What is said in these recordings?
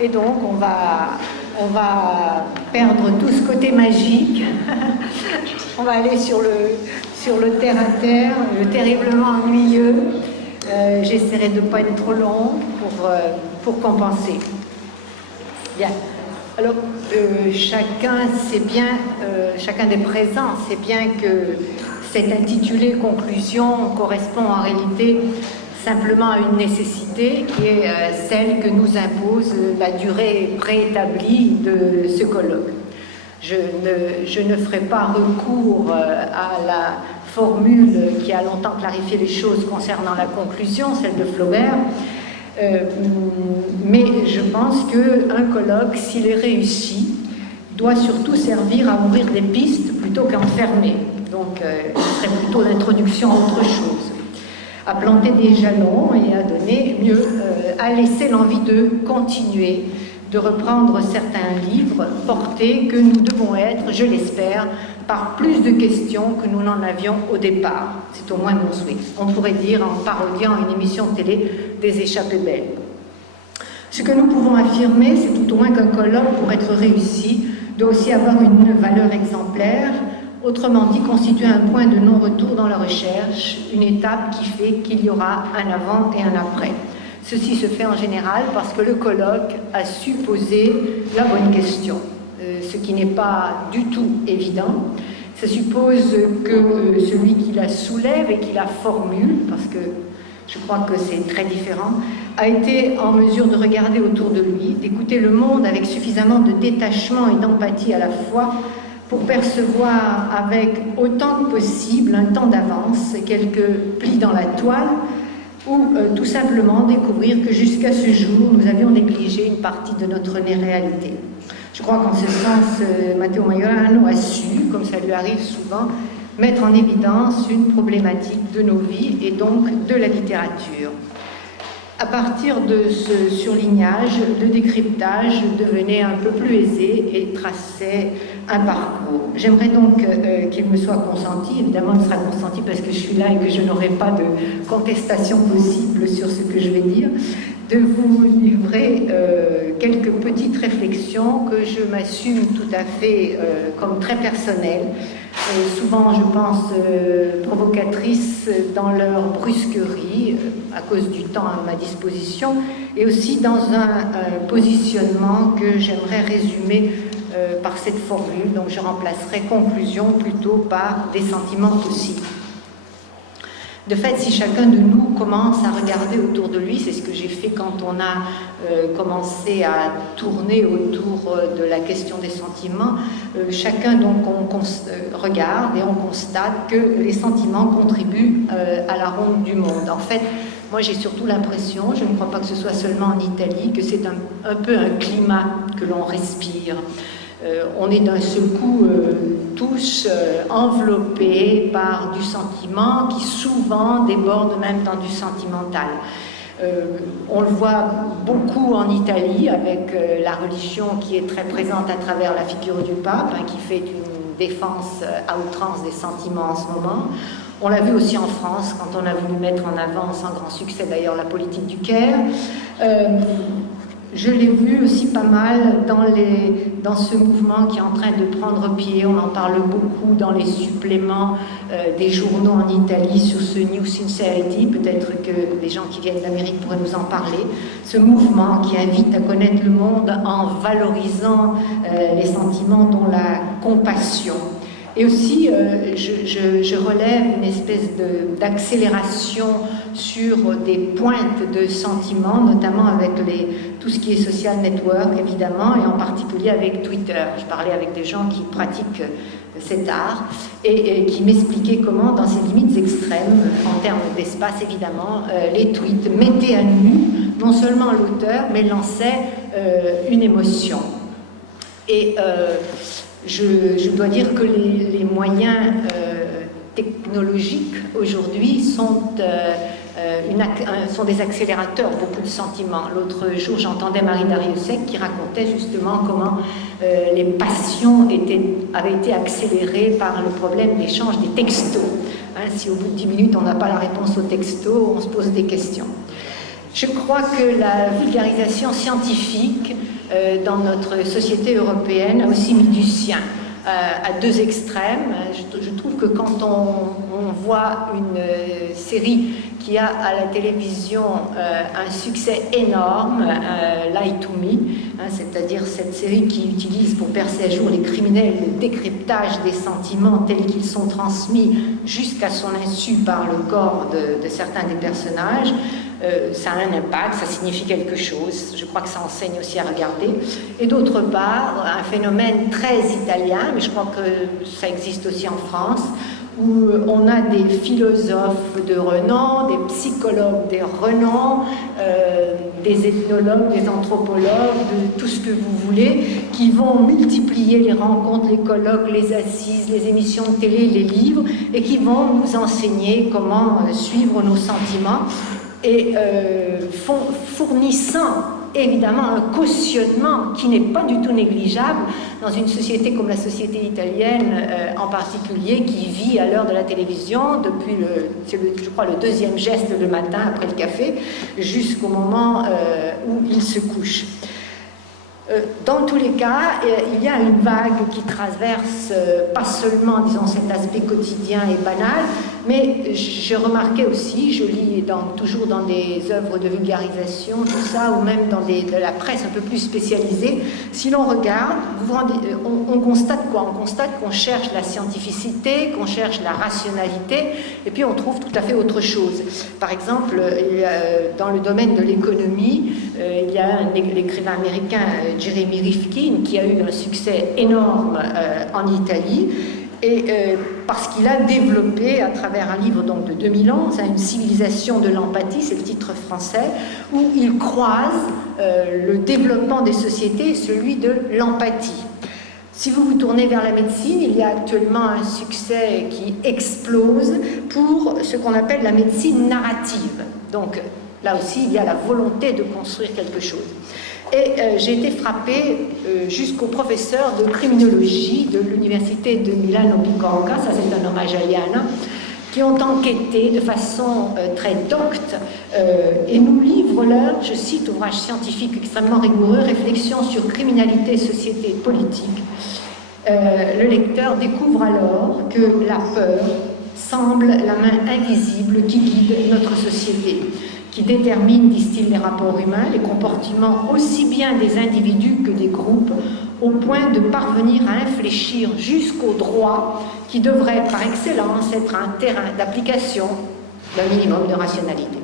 Et donc, on va perdre tout ce côté magique. On va aller sur le terre-à-terre, le terriblement ennuyeux. J'essaierai de ne pas être trop long pour compenser. Bien. Alors, chacun des présents sait bien que cet intitulé « Conclusion » correspond en réalité simplement à une nécessité qui est celle que nous impose la durée préétablie de ce colloque. Je ne ferai pas recours à la formule qui a longtemps clarifié les choses concernant la conclusion, celle de Flaubert, mais je pense qu'un colloque, s'il est réussi, doit surtout servir à ouvrir des pistes plutôt qu'à enfermer. Donc, ce serait plutôt l'introduction à autre chose, à planter des jalons et à donner mieux, à laisser l'envie de continuer, de reprendre certains livres portés que nous devons être, je l'espère, par plus de questions que nous n'en avions au départ. C'est au moins mon souhait. On pourrait dire, en parodiant une émission de télé, des échappées belles. Ce que nous pouvons affirmer, c'est tout au moins qu'un colloque, pour être réussi, doit aussi avoir une valeur exemplaire, autrement dit, constituer un point de non-retour dans la recherche, une étape qui fait qu'il y aura un avant et un après. Ceci se fait en général parce que le colloque a su poser la bonne question, ce qui n'est pas du tout évident. Ça suppose que celui qui la soulève et qui la formule, parce que je crois que c'est très différent, a été en mesure de regarder autour de lui, d'écouter le monde avec suffisamment de détachement et d'empathie à la fois pour percevoir avec autant que possible un temps d'avance, quelques plis dans la toile, ou tout simplement découvrir que jusqu'à ce jour, nous avions négligé une partie de notre réalité. Je crois qu'en ce sens, Matteo Majorano a su, comme ça lui arrive souvent, mettre en évidence une problématique de nos vies et donc de la littérature. À partir de ce surlignage, le décryptage devenait un peu plus aisé et traçait un parcours. J'aimerais donc qu'il me soit consenti, évidemment il sera consenti parce que je suis là et que je n'aurai pas de contestation possible sur ce que je vais dire, de vous livrer quelques petites réflexions que je m'assume tout à fait comme très personnelles, souvent je pense provocatrices dans leur brusquerie à cause du temps à ma disposition et aussi dans un positionnement que j'aimerais résumer par cette formule, donc je remplacerai conclusion plutôt par des sentiments aussi. De fait, si chacun de nous commence à regarder autour de lui, c'est ce que j'ai fait quand on a commencé à tourner autour de la question des sentiments, chacun donc on regarde et on constate que les sentiments contribuent à la ronde du monde. En fait, moi j'ai surtout l'impression, je ne crois pas que ce soit seulement en Italie, que c'est un peu un climat que l'on respire. On est d'un seul coup tous enveloppés par du sentiment qui souvent déborde même dans du sentimental. On le voit beaucoup en Italie avec la religion qui est très présente à travers la figure du pape, qui fait une défense à outrance des sentiments en ce moment. On l'a vu aussi en France quand on a voulu mettre en avant, sans grand succès d'ailleurs, la politique du Caire. Je l'ai vu aussi pas mal dans ce mouvement qui est en train de prendre pied. On en parle beaucoup dans les suppléments des journaux en Italie sur ce New Sincerity. Peut-être que des gens qui viennent d'Amérique pourraient nous en parler. Ce mouvement qui invite à connaître le monde en valorisant les sentiments dont la compassion. Et aussi, je relève une espèce d'accélération sur des pointes de sentiments, notamment avec tout ce qui est social network, évidemment, et en particulier avec Twitter. Je parlais avec des gens qui pratiquent cet art et qui m'expliquaient comment, dans ces limites extrêmes, en termes d'espace, évidemment, les tweets mettaient à nu non seulement l'auteur, mais lançaient une émotion. Et je dois dire que les moyens technologiques aujourd'hui sont des accélérateurs, beaucoup de sentiments. L'autre jour, j'entendais Marie Dariussec qui racontait justement comment les passions avaient été accélérées par le problème d'échange des textos. Si au bout de 10 minutes, on n'a pas la réponse au texto, on se pose des questions. Je crois que la vulgarisation scientifique dans notre société européenne a aussi mis du sien à deux extrêmes. Je trouve que quand on voit une série qui a à la télévision un succès énorme, Lie to Me, c'est-à-dire cette série qui utilise pour percer à jour les criminels le décryptage des sentiments tels qu'ils sont transmis jusqu'à son insu par le corps de certains des personnages, ça a un impact, ça signifie quelque chose. Je crois que ça enseigne aussi à regarder. Et d'autre part, un phénomène très italien, mais je crois que ça existe aussi en France, où on a des philosophes de renom, des psychologues de renom, des ethnologues, des anthropologues, de tout ce que vous voulez, qui vont multiplier les rencontres, les colloques, les assises, les émissions de télé, les livres, et qui vont nous enseigner comment suivre nos sentiments, et fournissant évidemment un cautionnement qui n'est pas du tout négligeable dans une société comme la société italienne en particulier, qui vit à l'heure de la télévision depuis je crois le deuxième geste le matin après le café jusqu'au moment où il se couche. Dans tous les cas, il y a une vague qui traverse pas seulement, disons, cet aspect quotidien et banal, mais j'ai remarqué aussi, je lis toujours dans des œuvres de vulgarisation, tout ça, ou même dans de la presse un peu plus spécialisée, si l'on regarde, on constate quoi? On constate qu'on cherche la scientificité, qu'on cherche la rationalité, et puis on trouve tout à fait autre chose. Par exemple, dans le domaine de l'économie, il y a l'écrivain américain Jeremy Rifkin, qui a eu un succès énorme en Italie, et parce qu'il a développé à travers un livre donc de 2011, Une civilisation de l'empathie, c'est le titre français, où il croise le développement des sociétés et celui de l'empathie. Si vous vous tournez vers la médecine, il y a actuellement un succès qui explose pour ce qu'on appelle la médecine narrative. Donc là aussi, il y a la volonté de construire quelque chose. Et j'ai été frappée jusqu'au professeur de criminologie de l'université de Milano Bicocca, ça c'est un hommage à Yann, qui ont enquêté de façon très docte et nous livrent leur, je cite, ouvrage scientifique extrêmement rigoureux, Réflexion sur criminalité, société et politique. Le lecteur découvre alors que la peur semble la main invisible qui guide notre société, qui détermine, disent-ils, les rapports humains, les comportements aussi bien des individus que des groupes, au point de parvenir à infléchir jusqu'au droit qui devrait, par excellence, être un terrain d'application d'un minimum de rationalité.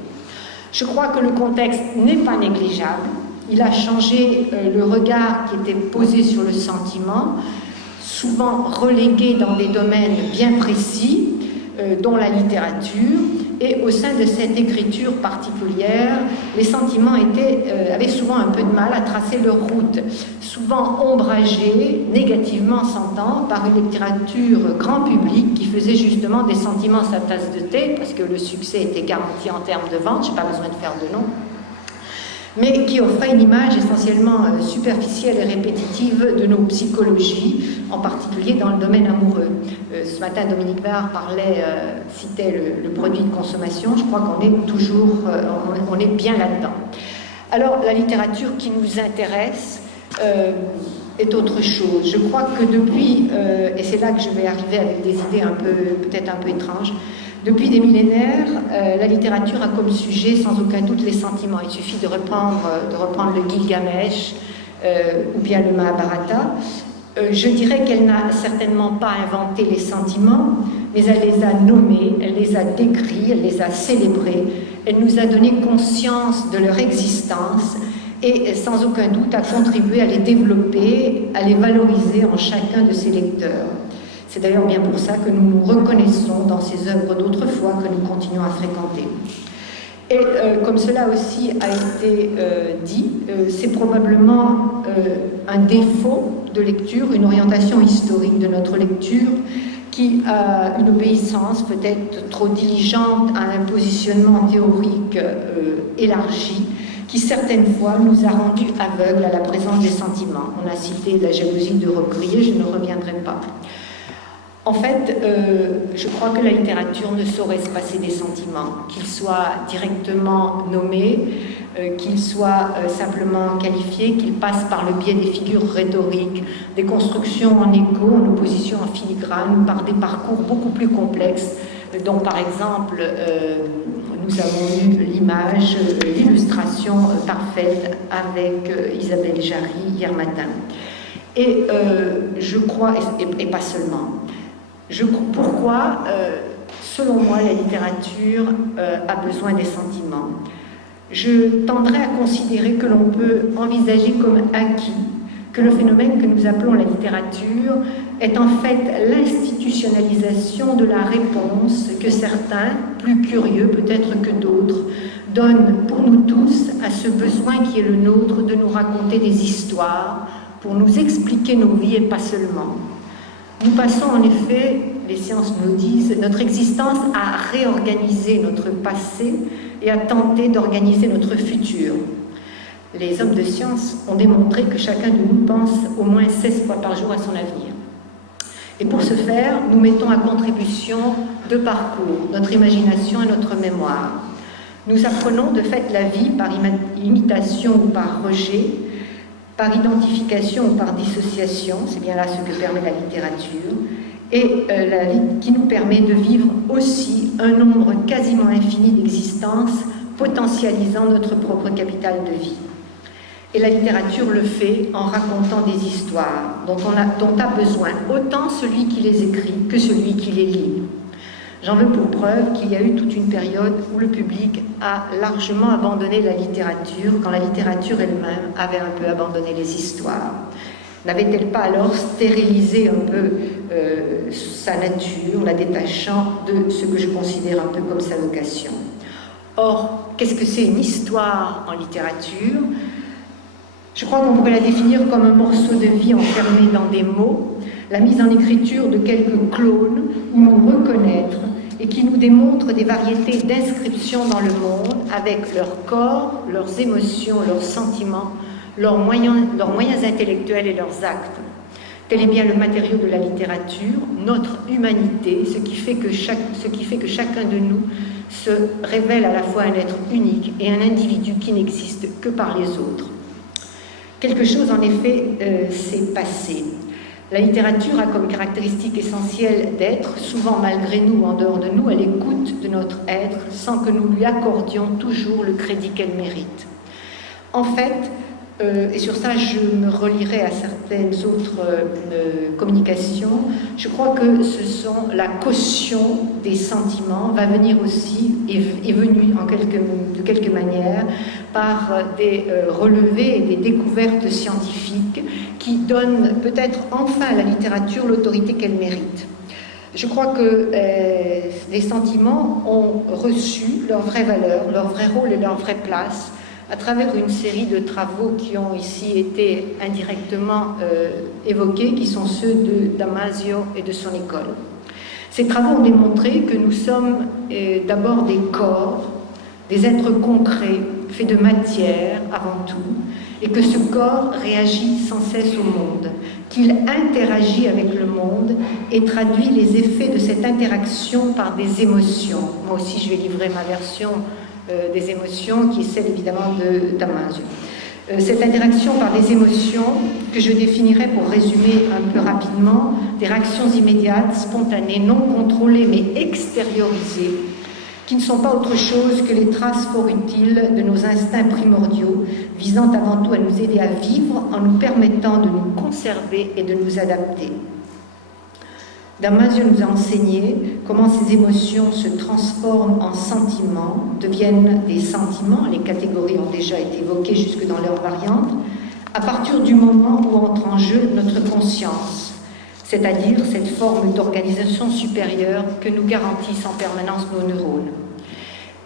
Je crois que le contexte n'est pas négligeable. Il a changé le regard qui était posé sur le sentiment, souvent relégué dans des domaines bien précis, dont la littérature, et au sein de cette écriture particulière, les sentiments avaient souvent un peu de mal à tracer leur route, souvent ombragés, négativement s'entend, par une littérature grand public qui faisait justement des sentiments sa tasse de thé, parce que le succès était garanti en termes de vente, je n'ai pas besoin de faire de nom, mais qui offrait une image essentiellement superficielle et répétitive de nos psychologies, en particulier dans le domaine amoureux. Ce matin, Dominique Barre citait le produit de consommation. Je crois qu'on est toujours, on est bien là-dedans. Alors, la littérature qui nous intéresse est autre chose. Je crois que depuis, et c'est là que je vais arriver avec des idées peut-être un peu étranges, depuis des millénaires, la littérature a comme sujet sans aucun doute les sentiments. Il suffit de reprendre le Gilgamesh ou bien le Mahabharata. Je dirais qu'elle n'a certainement pas inventé les sentiments, mais elle les a nommés, elle les a décrits, elle les a célébrés. Elle nous a donné conscience de leur existence et sans aucun doute a contribué à les développer, à les valoriser en chacun de ses lecteurs. C'est d'ailleurs bien pour ça que nous nous reconnaissons dans ces œuvres d'autrefois que nous continuons à fréquenter. Et comme cela aussi a été dit, c'est probablement un défaut de lecture, une orientation historique de notre lecture qui a une obéissance peut-être trop diligente à un positionnement théorique élargi, qui certaines fois nous a rendus aveugles à la présence des sentiments. On a cité la jalousie de Rebrier, je ne reviendrai pas. En fait, je crois que la littérature ne saurait se passer des sentiments, qu'ils soient directement nommés qu'il soit simplement qualifié, qu'il passe par le biais des figures rhétoriques, des constructions en écho, en opposition, en filigrane, par des parcours beaucoup plus complexes, dont par exemple nous avons eu l'image, l'illustration parfaite avec Isabelle Jarry hier matin. Et je crois, et pas seulement, pourquoi, selon moi, la littérature a besoin des sentiments. Je tendrais à considérer que l'on peut envisager comme acquis que le phénomène que nous appelons la littérature est en fait l'institutionnalisation de la réponse que certains, plus curieux peut-être que d'autres, donnent pour nous tous à ce besoin qui est le nôtre de nous raconter des histoires, pour nous expliquer nos vies et pas seulement. Nous passons en effet, les sciences nous disent, notre existence à réorganiser notre passé et à tenter d'organiser notre futur. Les hommes de science ont démontré que chacun de nous pense au moins 16 fois par jour à son avenir. Et pour ce faire, nous mettons à contribution deux parcours, notre imagination et notre mémoire. Nous apprenons de fait la vie par imitation ou par rejet, par identification ou par dissociation, c'est bien là ce que permet la littérature, et qui nous permet de vivre aussi un nombre quasiment infini d'existences, potentialisant notre propre capital de vie. Et la littérature le fait en racontant des histoires dont a besoin autant celui qui les écrit que celui qui les lit. J'en veux pour preuve qu'il y a eu toute une période où le public a largement abandonné la littérature, quand la littérature elle-même avait un peu abandonné les histoires. N'avait-elle pas alors stérilisé un peu sa nature, la détachant de ce que je considère un peu comme sa vocation? Or, qu'est-ce que c'est une histoire en littérature? Je crois qu'on pourrait la définir comme un morceau de vie enfermé dans des mots, la mise en écriture de quelques clones où nous reconnaître et qui nous démontrent des variétés d'inscriptions dans le monde avec leur corps, leurs émotions, leurs sentiments, leurs moyens intellectuels et leurs actes. Tel est bien le matériau de la littérature, notre humanité, ce qui fait que chacun de nous se révèle à la fois un être unique et un individu qui n'existe que par les autres. Quelque chose, en effet, s'est passé. La littérature a comme caractéristique essentielle d'être, souvent malgré nous, en dehors de nous, à l'écoute de notre être, sans que nous lui accordions toujours le crédit qu'elle mérite. En fait, et sur ça je me relierai à certaines autres communications, je crois que ce sont la caution des sentiments va venir aussi, est venue de quelque manière par des relevés et des découvertes scientifiques qui donnent peut-être enfin à la littérature l'autorité qu'elle mérite. Je crois que les sentiments ont reçu leur vraie valeur, leur vrai rôle et leur vraie place à travers une série de travaux qui ont ici été indirectement évoqués, qui sont ceux de Damasio et de son école. Ces travaux ont démontré que nous sommes d'abord des corps, des êtres concrets, faits de matière avant tout, et que ce corps réagit sans cesse au monde, qu'il interagit avec le monde et traduit les effets de cette interaction par des émotions. Moi aussi, je vais livrer ma version des émotions, qui est celle évidemment de Damasio. Cette interaction par des émotions, que je définirais pour résumer un peu rapidement, des réactions immédiates, spontanées, non contrôlées mais extériorisées, qui ne sont pas autre chose que les traces fort utiles de nos instincts primordiaux, visant avant tout à nous aider à vivre en nous permettant de nous conserver et de nous adapter. Damasio nous a enseigné comment ces émotions se transforment en sentiments, deviennent des sentiments, les catégories ont déjà été évoquées jusque dans leurs variantes, à partir du moment où entre en jeu notre conscience, c'est-à-dire cette forme d'organisation supérieure que nous garantissent en permanence nos neurones.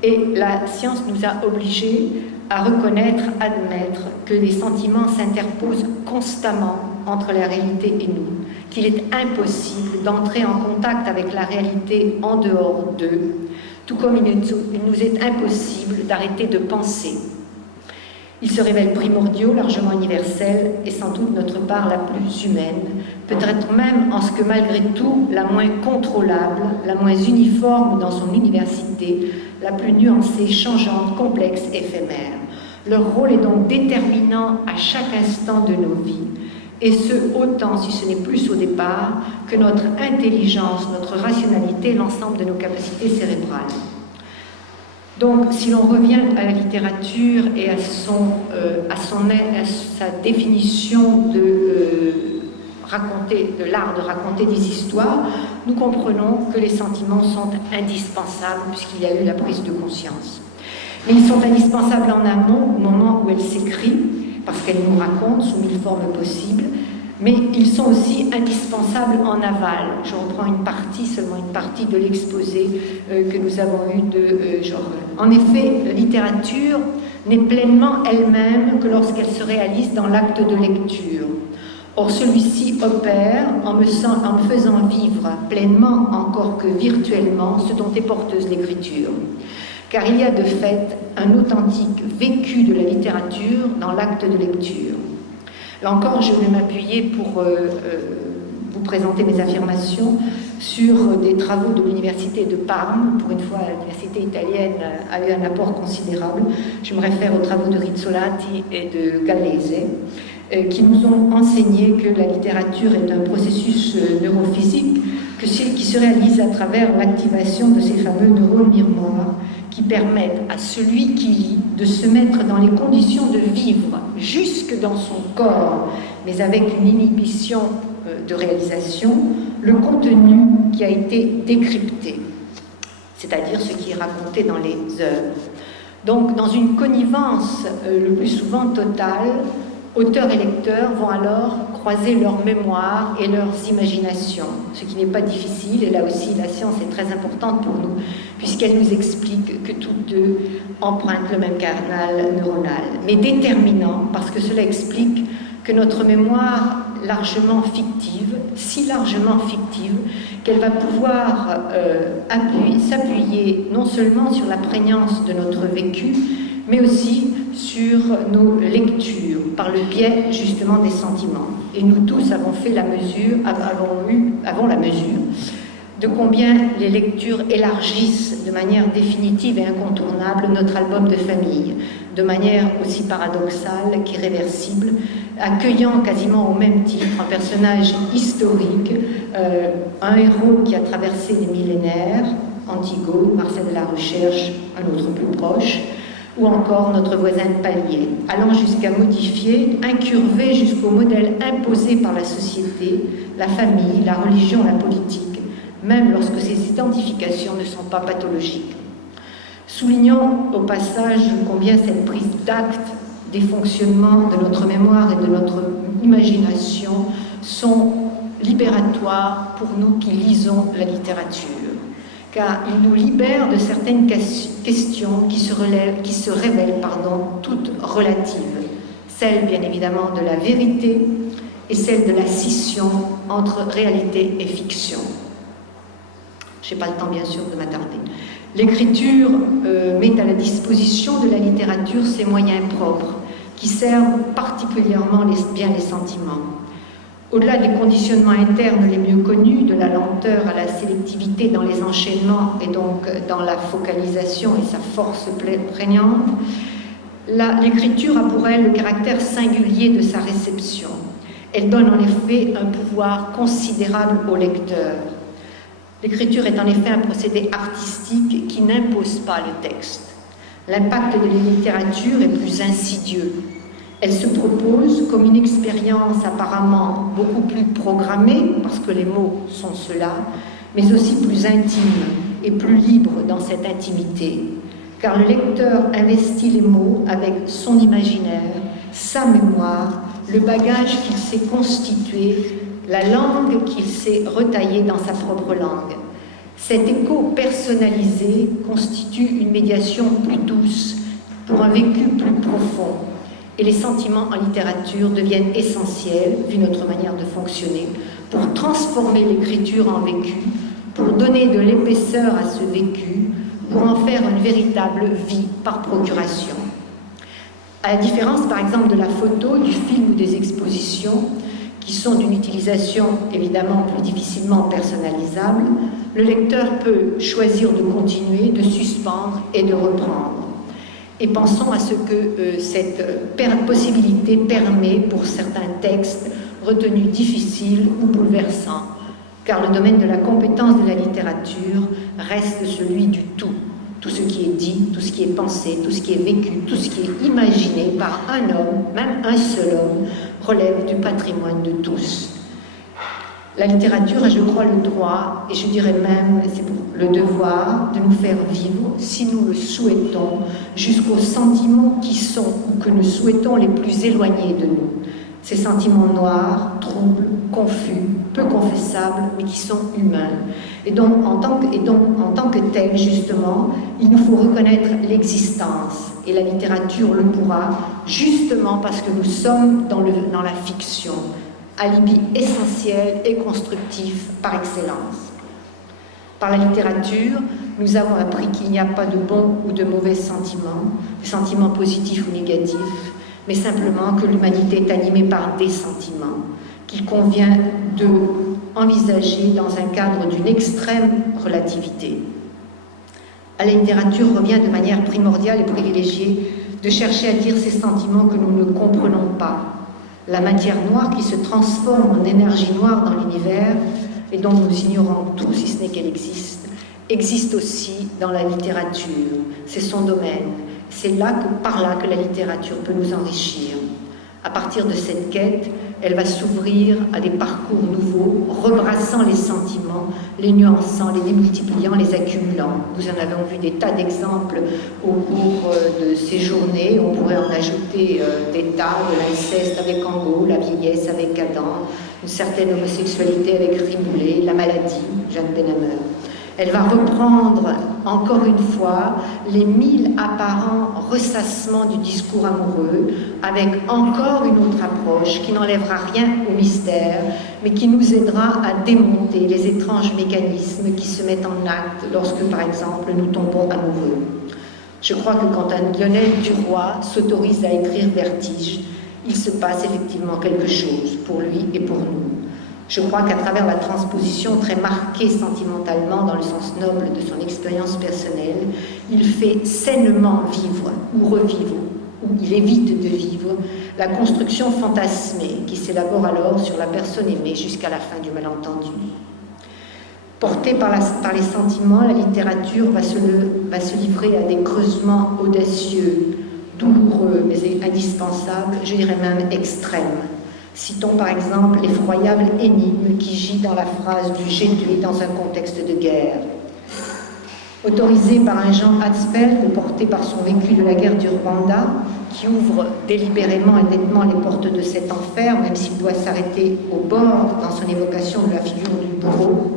Et la science nous a obligés à reconnaître, admettre que les sentiments s'interposent constamment entre la réalité et nous, qu'il est impossible d'entrer en contact avec la réalité en dehors d'eux, tout comme il nous est impossible d'arrêter de penser. Ils se révèlent primordiaux, largement universels, et sans doute notre part la plus humaine, peut-être même en ce que malgré tout, la moins contrôlable, la moins uniforme dans son université, la plus nuancée, changeante, complexe, éphémère. Leur rôle est donc déterminant à chaque instant de nos vies, et ce, autant, si ce n'est plus au départ, que notre intelligence, notre rationalité, l'ensemble de nos capacités cérébrales. Donc, si l'on revient à la littérature et à sa définition de l'art de raconter des histoires, nous comprenons que les sentiments sont indispensables puisqu'il y a eu la prise de conscience. Mais ils sont indispensables en amont, au moment où elle s'écrit, parce qu'elle nous raconte sous 1000 formes possibles, mais ils sont aussi indispensables en aval. Je reprends seulement une partie de l'exposé que nous avons eu de Georges. En effet, la littérature n'est pleinement elle-même que lorsqu'elle se réalise dans l'acte de lecture. Or, celui-ci opère en me faisant vivre pleinement, encore que virtuellement, ce dont est porteuse l'écriture. Car il y a de fait un authentique vécu de la littérature dans l'acte de lecture. Là encore, je vais m'appuyer pour vous présenter mes affirmations sur des travaux de l'université de Parme. Pour une fois, l'université italienne a eu un apport considérable. Je me réfère aux travaux de Rizzolatti et de Gallese, qui nous ont enseigné que la littérature est un processus neurophysique qui se réalise à travers l'activation de ces fameux neurones miroirs qui permettent à celui qui lit de se mettre dans les conditions de vivre jusque dans son corps, mais avec une inhibition de réalisation, le contenu qui a été décrypté, c'est-à-dire ce qui est raconté dans les œuvres. Donc, dans une connivence le plus souvent totale, auteurs et lecteurs vont alors croiser leur mémoire et leurs imaginations, ce qui n'est pas difficile, et là aussi la science est très importante pour nous, puisqu'elle nous explique que toutes deux empruntent le même canal neuronal, mais déterminant, parce que cela explique que notre mémoire largement fictive, si largement fictive, qu'elle va pouvoir s'appuyer non seulement sur la prégnance de notre vécu, mais aussi sur nos lectures, par le biais justement des sentiments. Et nous tous avons la mesure de combien les lectures élargissent de manière définitive et incontournable notre album de famille, de manière aussi paradoxale qu'irréversible, accueillant quasiment au même titre un personnage historique, un héros qui a traversé les millénaires, Antigone, Marcel de la Recherche, un autre plus proche, ou encore notre voisin de palier, allant jusqu'à modifier, incurver jusqu'au modèle imposé par la société, la famille, la religion, la politique, même lorsque ces identifications ne sont pas pathologiques. Soulignons au passage combien cette prise d'acte des fonctionnements de notre mémoire et de notre imagination sont libératoires pour nous qui lisons la littérature, car il nous libère de certaines questions qui se révèlent toutes relatives, celle bien évidemment de la vérité et celle de la scission entre réalité et fiction. Je n'ai pas le temps bien sûr de m'attarder. L'écriture met à la disposition de la littérature ses moyens propres, qui servent particulièrement bien les sentiments. Au-delà des conditionnements internes les mieux connus, de la lenteur à la sélectivité dans les enchaînements et donc dans la focalisation et sa force prégnante, l'écriture a pour elle le caractère singulier de sa réception. Elle donne en effet un pouvoir considérable au lecteur. L'écriture est en effet un procédé artistique qui n'impose pas le texte. L'impact de la littérature est plus insidieux. Elle se propose comme une expérience apparemment beaucoup plus programmée, parce que les mots sont cela, mais aussi plus intime et plus libre dans cette intimité, car le lecteur investit les mots avec son imaginaire, sa mémoire, le bagage qu'il s'est constitué, la langue qu'il s'est retaillée dans sa propre langue. Cet écho personnalisé constitue une médiation plus douce pour un vécu plus profond. Et les sentiments en littérature deviennent essentiels, vu notre manière de fonctionner, pour transformer l'écriture en vécu, pour donner de l'épaisseur à ce vécu, pour en faire une véritable vie par procuration. À la différence, par exemple, de la photo, du film ou des expositions, qui sont d'une utilisation évidemment plus difficilement personnalisable, le lecteur peut choisir de continuer, de suspendre et de reprendre. Et pensons à ce que cette possibilité permet pour certains textes retenus difficiles ou bouleversants, car le domaine de la compétence de la littérature reste celui du tout. Tout ce qui est dit, tout ce qui est pensé, tout ce qui est vécu, tout ce qui est imaginé par un homme, même un seul homme, relève du patrimoine de tous. La littérature a, je crois, le droit, et je dirais même le devoir, de nous faire vivre, si nous le souhaitons, jusqu'aux sentiments qui sont, ou que nous souhaitons, les plus éloignés de nous. Ces sentiments noirs, troubles, confus, peu confessables, mais qui sont humains. Et donc, en tant que tels, justement, il nous faut reconnaître l'existence. Et la littérature le pourra, justement parce que nous sommes dans la fiction, alibi essentiel et constructif par excellence. Par la littérature, nous avons appris qu'il n'y a pas de bons ou de mauvais sentiments, de sentiments positifs ou négatifs, mais simplement que l'humanité est animée par des sentiments, qu'il convient de envisager dans un cadre d'une extrême relativité. À la littérature revient de manière primordiale et privilégiée de chercher à dire ces sentiments que nous ne comprenons pas. La matière noire qui se transforme en énergie noire dans l'univers et dont nous ignorons tout, si ce n'est qu'elle existe aussi dans la littérature. C'est son domaine. C'est par là que la littérature peut nous enrichir. À partir de cette quête, elle va s'ouvrir à des parcours nouveaux, rebrassant les sentiments, les nuançant, les démultipliant, les accumulant. Nous en avons vu des tas d'exemples au cours de ces journées. On pourrait en ajouter des tas, de l'inceste avec Angot, la vieillesse avec Adam, une certaine homosexualité avec Riboulet, la maladie, Jeanne Benhammer. Elle va reprendre encore une fois les 1000 apparents ressassements du discours amoureux avec encore une autre approche qui n'enlèvera rien au mystère mais qui nous aidera à démonter les étranges mécanismes qui se mettent en acte lorsque, par exemple, nous tombons amoureux. Je crois que quand un Lionel Duroy s'autorise à écrire Vertige, il se passe effectivement quelque chose pour lui et pour nous. Je crois qu'à travers la transposition très marquée sentimentalement dans le sens noble de son expérience personnelle, il fait sainement vivre ou revivre, ou il évite de vivre, la construction fantasmée qui s'élabore alors sur la personne aimée jusqu'à la fin du malentendu. Portée par les sentiments, la littérature va se livrer à des creusements audacieux, douloureux, mais indispensables, je dirais même extrêmes. Citons par exemple l'effroyable énigme qui gît dans la phrase du « j'ai tué dans un contexte de guerre ». Autorisé par un Jean Hatzfeld, porté par son vécu de la guerre du Rwanda, qui ouvre délibérément et nettement les portes de cet enfer, même s'il doit s'arrêter au bord dans son évocation de la figure du bourreau.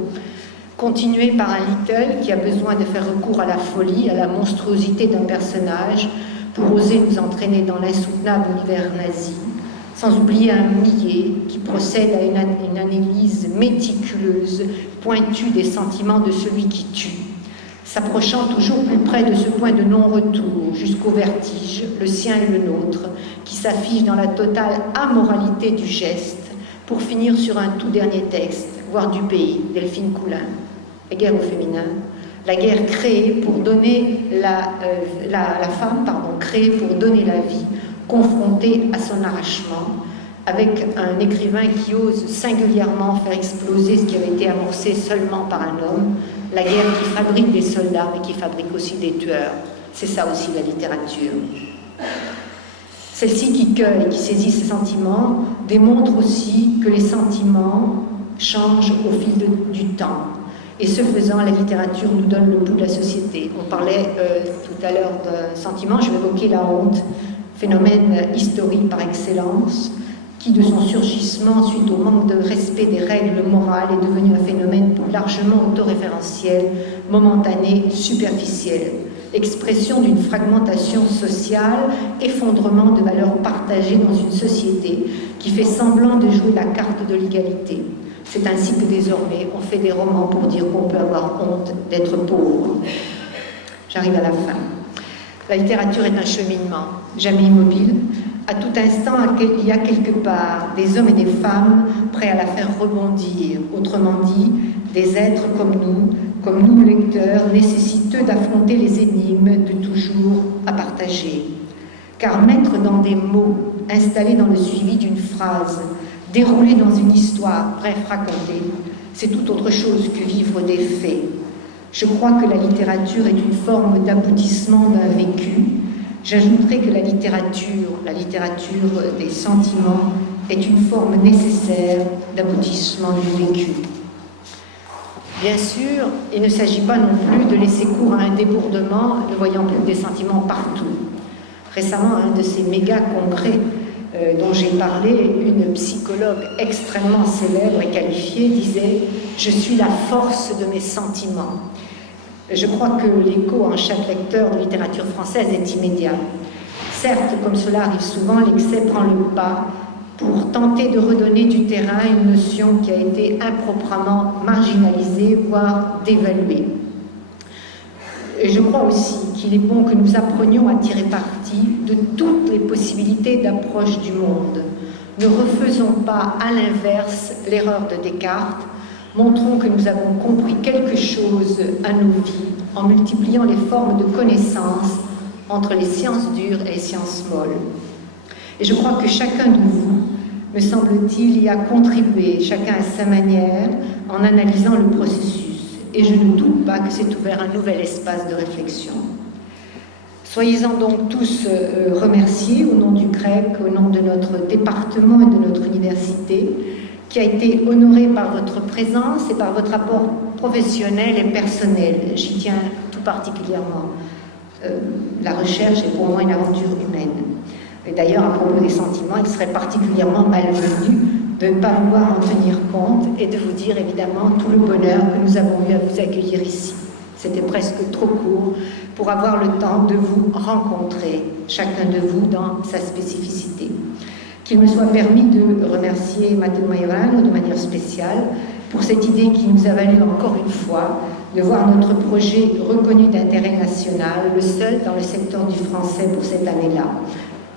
Continué par un Little qui a besoin de faire recours à la folie, à la monstruosité d'un personnage pour oser nous entraîner dans l'insoutenable univers nazi. Sans oublier un Millet qui procède à une analyse méticuleuse, pointue des sentiments de celui qui tue, s'approchant toujours plus près de ce point de non-retour, jusqu'au vertige, le sien et le nôtre, qui s'affiche dans la totale amoralité du geste, pour finir sur un tout dernier texte, voire du pays, Delphine Coulin. La guerre au féminin, la guerre créée pour donner la femme, créée pour donner la vie, confronté à son arrachement, avec un écrivain qui ose singulièrement faire exploser ce qui avait été amorcé seulement par un homme, la guerre qui fabrique des soldats, mais qui fabrique aussi des tueurs. C'est ça aussi la littérature. Celle-ci qui cueille et qui saisit ses sentiments démontre aussi que les sentiments changent au fil du temps. Et ce faisant, la littérature nous donne le pouls de la société. On parlait tout à l'heure d'un sentiment, je vais évoquer la honte, phénomène historique par excellence, qui de son surgissement suite au manque de respect des règles morales est devenu un phénomène largement autoréférentiel, momentané, superficiel, expression d'une fragmentation sociale, effondrement de valeurs partagées dans une société qui fait semblant de jouer la carte de l'égalité. C'est ainsi que désormais on fait des romans pour dire qu'on peut avoir honte d'être pauvre. J'arrive à la fin. La littérature est un cheminement, jamais immobile. À tout instant, il y a quelque part des hommes et des femmes prêts à la faire rebondir. Autrement dit, des êtres comme nous, comme nous lecteurs, nécessiteux d'affronter les énigmes de toujours à partager. Car mettre dans des mots, installés dans le suivi d'une phrase, dérouler dans une histoire, bref, raconter, c'est tout autre chose que vivre des faits. Je crois que la littérature est une forme d'aboutissement d'un vécu. J'ajouterai que la littérature des sentiments, est une forme nécessaire d'aboutissement du vécu. Bien sûr, il ne s'agit pas non plus de laisser cours à un débordement, ne voyant plus des sentiments partout. Récemment, un de ces méga congrès dont j'ai parlé, une psychologue extrêmement célèbre et qualifiée disait « Je suis la force de mes sentiments ». Je crois que l'écho en chaque lecteur de littérature française est immédiat. Certes, comme cela arrive souvent, l'excès prend le pas pour tenter de redonner du terrain à une notion qui a été improprement marginalisée, voire dévaluée. Et je crois aussi qu'il est bon que nous apprenions à tirer parti de toutes les possibilités d'approche du monde. Ne refaisons pas, à l'inverse, l'erreur de Descartes. Montrons que nous avons compris quelque chose à nos vies en multipliant les formes de connaissance entre les sciences dures et les sciences molles. Et je crois que chacun de vous, me semble-t-il, y a contribué, chacun à sa manière, en analysant le processus. Et je ne doute pas que s'est ouvert un nouvel espace de réflexion. Soyez-en donc tous remerciés au nom du GREC, au nom de notre département et de notre université, qui a été honoré par votre présence et par votre apport professionnel et personnel. J'y tiens tout particulièrement. La recherche est pour moi une aventure humaine. Et d'ailleurs, à propos des sentiments, il serait particulièrement malvenu de ne pas vouloir en tenir compte et de vous dire évidemment tout le bonheur que nous avons eu à vous accueillir ici. C'était presque trop court pour avoir le temps de vous rencontrer, chacun de vous dans sa spécificité. Qu'il me soit permis de remercier Matteo Majorano de manière spéciale pour cette idée qui nous a valu encore une fois de voir notre projet reconnu d'intérêt national, le seul dans le secteur du français pour cette année-là.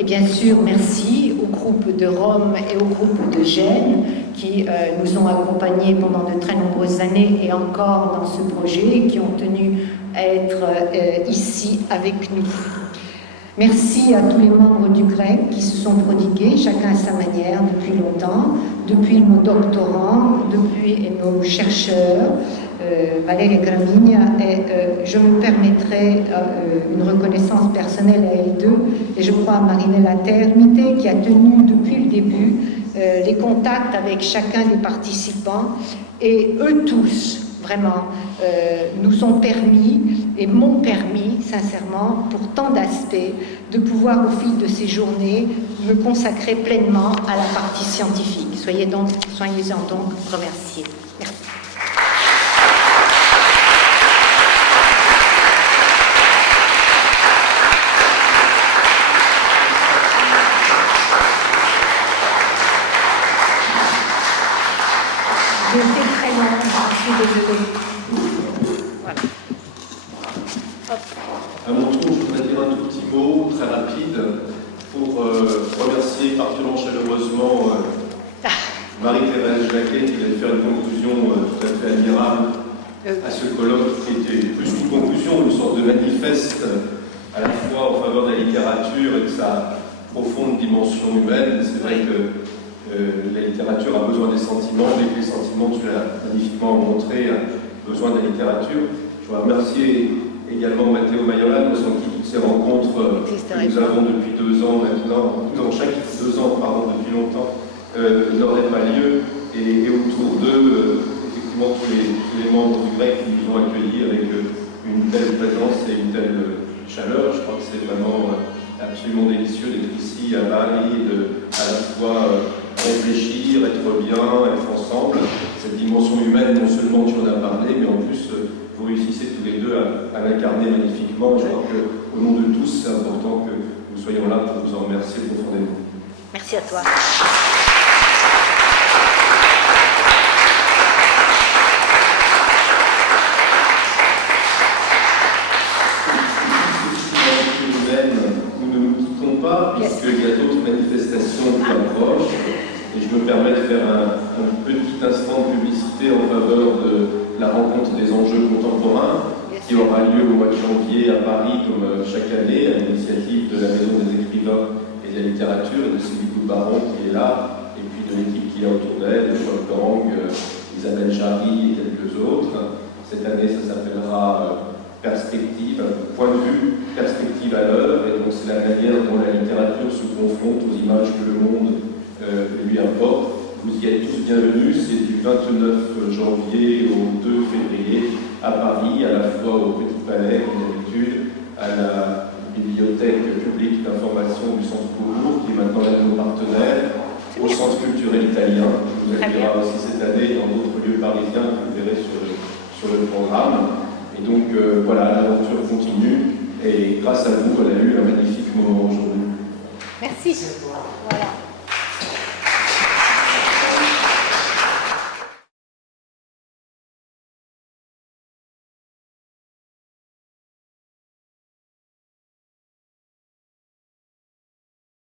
Et bien sûr, merci au groupe de Rome et au groupe de Gênes qui nous ont accompagnés pendant de très nombreuses années et encore dans ce projet et qui ont tenu à être ici avec nous. Merci à tous les membres du GREC qui se sont prodigués, chacun à sa manière, depuis longtemps, depuis nos doctorants, depuis nos chercheurs, Valérie Gramigna, et je me permettrai une reconnaissance personnelle à elle deux, et je crois à Marinella Termite qui a tenu depuis le début les contacts avec chacun des participants, et eux tous, vraiment, nous ont permis, et m'ont permis, sincèrement, pour tant d'aspects, de pouvoir, au fil de ces journées, me consacrer pleinement à la partie scientifique. Soyez-en donc remerciés. Merci. J'ai été très longue, je suis désolée. Voilà. À mon tour, je voudrais dire un tout petit mot, très rapide, pour remercier particulièrement chaleureusement Marie-Thérèse Jacquet qui vient de faire une conclusion tout à fait admirable à ce colloque qui était plus qu'une conclusion, une sorte de manifeste à la fois en faveur de la littérature et de sa profonde dimension humaine. C'est vrai que la littérature a besoin des sentiments, et que les sentiments, tu l'as magnifiquement montré, a besoin de la littérature. Je voudrais remercier également Matteo Majorano, sans qui toutes ces rencontres que nous avons depuis 2 ans maintenant, chaque 2 ans, pardon, depuis longtemps, n'auraient pas lieu. Et autour d'eux, effectivement, tous les membres du GREC qui nous ont accueillis avec une telle présence et une telle chaleur. Je crois que c'est vraiment absolument délicieux d'être ici à Paris, à la fois réfléchir, être bien, être ensemble. Cette dimension humaine, non seulement tu en as parlé, mais en plus vous réussissez tous les deux à l'incarner magnifiquement. Je crois qu'au nom de tous, c'est important que nous soyons là pour vous en remercier profondément. Merci à toi. Puisqu'il y a d'autres manifestations qui approchent, et je me permets de faire un petit instant de publicité en faveur de la rencontre des enjeux contemporains, qui aura lieu au mois de janvier à Paris, comme chaque année, à l'initiative de la Maison des écrivains et de la littérature, et de Sylvie Baron qui est là, et puis de l'équipe qui est autour d'elle, de Wolfgang, Isabelle Jarry et quelques autres. Cette année, ça s'appellera Perspective, point de vue, perspective à l'œuvre, et donc c'est la manière dont la littérature se confronte aux images que le monde lui importe. Vous y êtes tous bienvenus, c'est du 29 janvier au 2 février à Paris, à la fois au Petit Palais, comme d'habitude, à la bibliothèque publique d'information du Centre Beaubourg, qui est maintenant l'un de nos partenaires, au Centre culturel italien, qui vous accueillera aussi cette année, et dans d'autres lieux parisiens que vous verrez sur le programme. Et donc voilà, l'aventure continue, et grâce à vous, on a eu un magnifique moment aujourd'hui. Merci. Voilà.